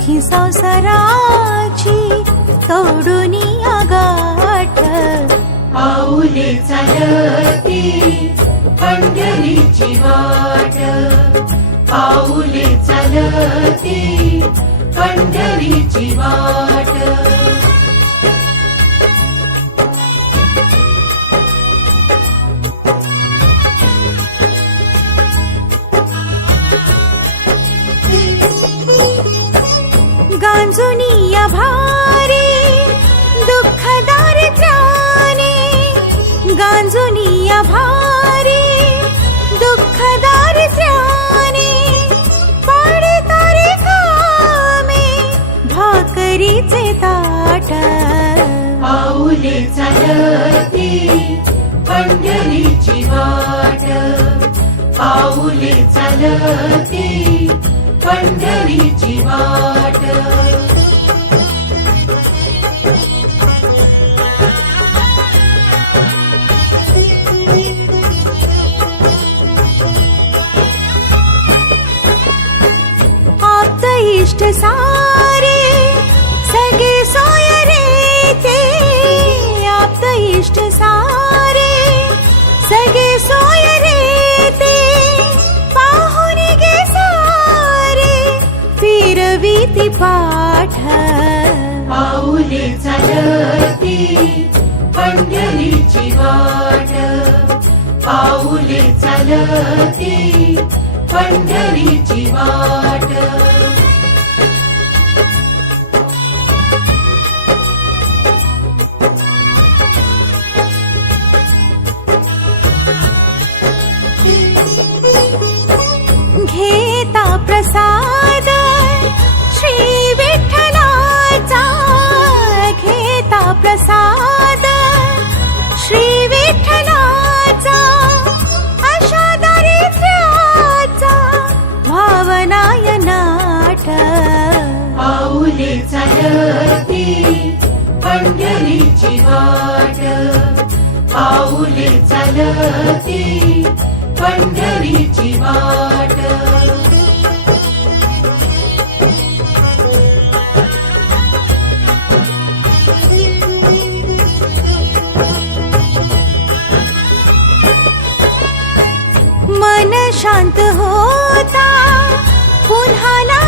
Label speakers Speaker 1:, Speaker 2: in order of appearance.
Speaker 1: सुखी संसाराची तोडून आगाठ
Speaker 2: पाऊले चालती पंढरीची वाट पाऊले चालती पंढरीची वाट
Speaker 1: गांजुनिया भारी दुःख दारिद्र्याने गांजुनिया भारी दुःख दारिद्र्याने पाडे कामे भाकरीचे ताट.
Speaker 2: पाऊले पंढरीची वाट. पाऊले चालती पंढरीची वाट.
Speaker 1: फिरवी ती पाठ.
Speaker 2: पाऊले चालती पंढरीची वाट. पाऊले चालती पंढरीची वाट.
Speaker 1: घेता प्रसाद. वारीची वाट.
Speaker 2: पाऊले चालती पंढरीची वाट. मन शांत होता. पुन्हा